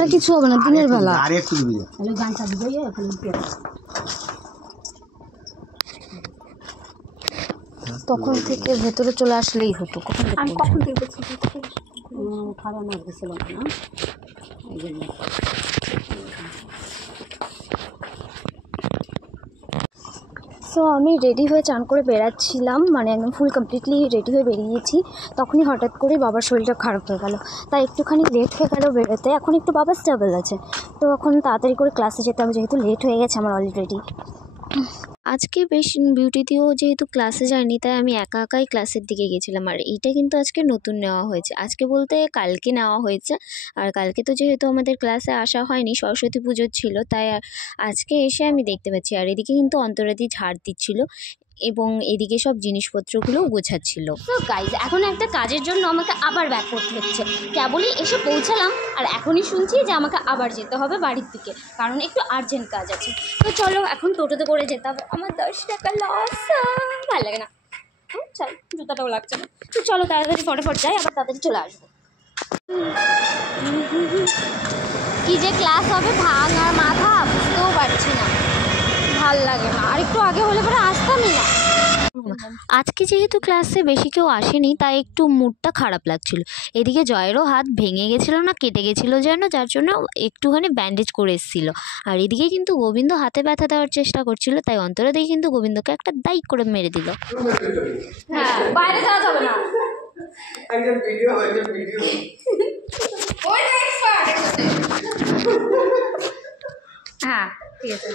আর কিছু হবে না দিনের বেলা। তখন থেকে ভেতরে চলে আসলেই হতো। আমি কখন থেকে খাবার মাছ গেছিলাম না, এই জন্য। সো আমি রেডি হয়ে চান করে বেরাচ্ছিলাম, মানে একদম ফুল কমপ্লিটলি রেডি হয়ে বেরিয়েছি। তখনই হঠাৎ করে বাবার শরীরটা খারাপ হয়ে গেল, তাই একটুখানি লেট হয়ে গেল বেরোতে। এখন একটু বাবা স্টেবল আছে, তো এখন তাড়াতাড়ি করে ক্লাসে যেতে হবে, যেহেতু লেট হয়ে গেছে আমার অলরেডি। আজকে বেশ বিউটিতেও যেহেতু ক্লাসে যায়নি, তাই আমি একা একাই ক্লাসের দিকে গেছিলাম। আর এইটা কিন্তু আজকে নতুন নেওয়া হয়েছে, আজকে বলতে কালকে নেওয়া হয়েছে। আর কালকে তো যেহেতু আমাদের ক্লাসে আসা হয়নি, সরস্বতী পুজো ছিল, তাই আজকে এসে আমি দেখতে পাচ্ছি। আর এদিকে কিন্তু অন্তরাদি ঝাড় দিচ্ছিল এবং এদিকে সব জিনিসপত্রগুলো গোছাচ্ছিল। তো গাইজ, এখন একটা কাজের জন্য আমাকে আবার ব্যাক করতে হচ্ছে। কেবলই এসে পৌঁছালাম আর এখনই শুনছি যে আমাকে আবার যেতে হবে বাড়ির দিকে, কারণ একটু আর্জেন্ট কাজ আছে। তো চলো, এখন টোটোতে করে যেতে হবে। আমার 10 টাকা লস, ভালো লাগে না। চল, জুতাটাও লাগছে না। তো চলো তাড়াতাড়ি ফটাফট যাই, আবার তাড়াতাড়ি চলে আসবো। কি যে ক্লাস হবে ভাঙার মাথা, বুঝতেও পারছি না, ভাল লাগে না। আর একটু আগে হলে পরে আসতামই না। আজকে যেহেতু ক্লাসে বেশি কেউ আসেনি, তাই একটু মুডটা খারাপ লাগছিল। এদিকে জয়েরও হাত ভেঙে গেছিলো না কেটে গেছিলো যেন, যার জন্য একটুখানি ব্যান্ডেজ করে এসেছিল। আর এদিকে কিন্তু গোবিন্দ হাতে ব্যথা দেওয়ার চেষ্টা করছিল, তাই অন্তরা দিয়ে কিন্তু গোবিন্দকে একটা দাইক করে মেরে দিল। হ্যাঁ, বাইরে যাওয়া যাবে না। হ্যাঁ, ঠিক আছে।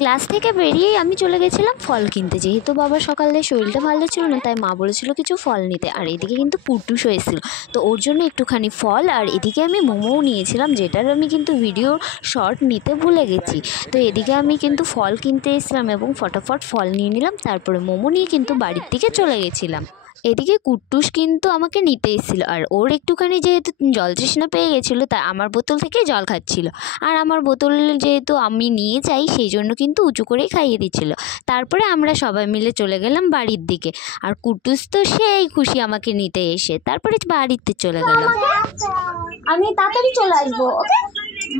ক্লাস থেকে বেরিয়েই আমি চলে গেছিলাম ফল কিনতে, যেহেতু বাবার সকালে শরীরটা ভালো ছিল না, তাই মা বলেছিল কিছু ফল নিতে। আর এদিকে কিন্তু কুট্টুসও এসেছিল, তো ওর জন্য একটুখানি ফল। আর এদিকে আমি মোমোও নিয়েছিলাম, যেটার আমি কিন্তু ভিডিও শর্ট নিতে ভুলে গেছি। তো এদিকে আমি কিন্তু ফল কিনতে এসেছিলাম এবং ফটাফট ফল নিয়ে নিলাম, তারপরে মোমো নিয়ে কিন্তু বাড়ির দিকে চলে গেছিলাম। এদিকে কুট্টুস কিন্তু আমাকে নিতে এসেছিলো, আর ওর একটুখানি যেহেতু জল তৃষ্ণা পেয়ে গেছিলো, তাই আমার বোতল থেকে জল খাচ্ছিল। আর আমার বোতল যেহেতু আমি নিয়ে যাই, সেই জন্য কিন্তু উঁচু করেই খাইয়ে দিচ্ছিলো। তারপরে আমরা সবাই মিলে চলে গেলাম বাড়ির দিকে। আর কুট্টুস তো সেই খুশি আমাকে নিতে এসে, তারপরে বাড়িতে চলে গেলাম। আমি তাড়াতাড়ি চলে আসবো, ওকে?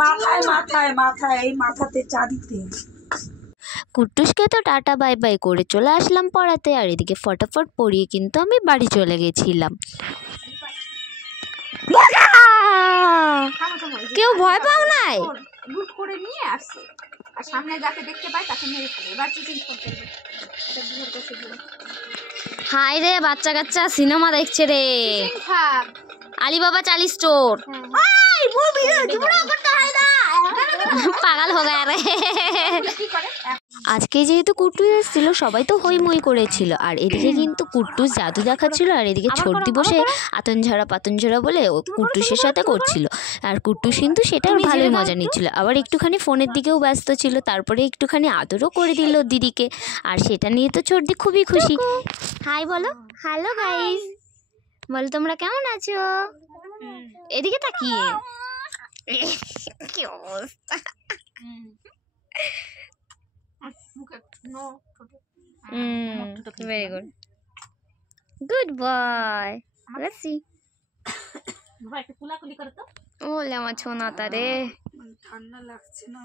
মাথায় মাথায় মাথায় এই মাথাতে চা দিতে। কুট্টুসকে তো টাটা বাই বাই করে চলে আসলাম পড়াতে। আর এদিকে ফটাফট পড়িয়ে কিন্তু আমি বাড়ি চলে গেছিলাম। কেউ ভয় পাও নাই? লুট করে নিয়ে আসছে, আর সামনে যাকে দেখতে পায় তাকে মেরে ফেলে। এবার চেঞ্জ করতে হবে, এটা বুঝার কাছে দিল। হাই রে, বাচ্চা কাচ্চা সিনেমা দেখছে রে। Alibaba 40 store. পাগল হো গয়া রে। আজকে যেহেতু কুট্টুস এসেছিল, সবাই তো হই মই করেছিল। আর এদিকে কিন্তু কুট্টুস জাদু দেখাচ্ছিল, আর এদিকে ছোটদি বসে আতনঝাড়া পাতনঝাড়া বলে কুট্টুসের সাথে করছিল। আর কুট্টুস কিন্তু সেটা ভালোই মজা নিচ্ছিল, আবার একটুখানি ফোনের দিকেও ব্যস্ত ছিল। তারপরে একটুখানি আদরও করে দিল দিদিকে, আর সেটা নিয়ে তো ছোটদি খুবই খুশি। হাই বলো। হ্যালো গাইস, বলো তোমরা কেমন আছো? এদিকে তাকিয়ে কি অবস্থা। Very good, good boy. Let's see. বাবা একটু কুলাকুলি করো তো। ওলে আমার ছোনাটা রে, ঠান্ডা লাগছে না।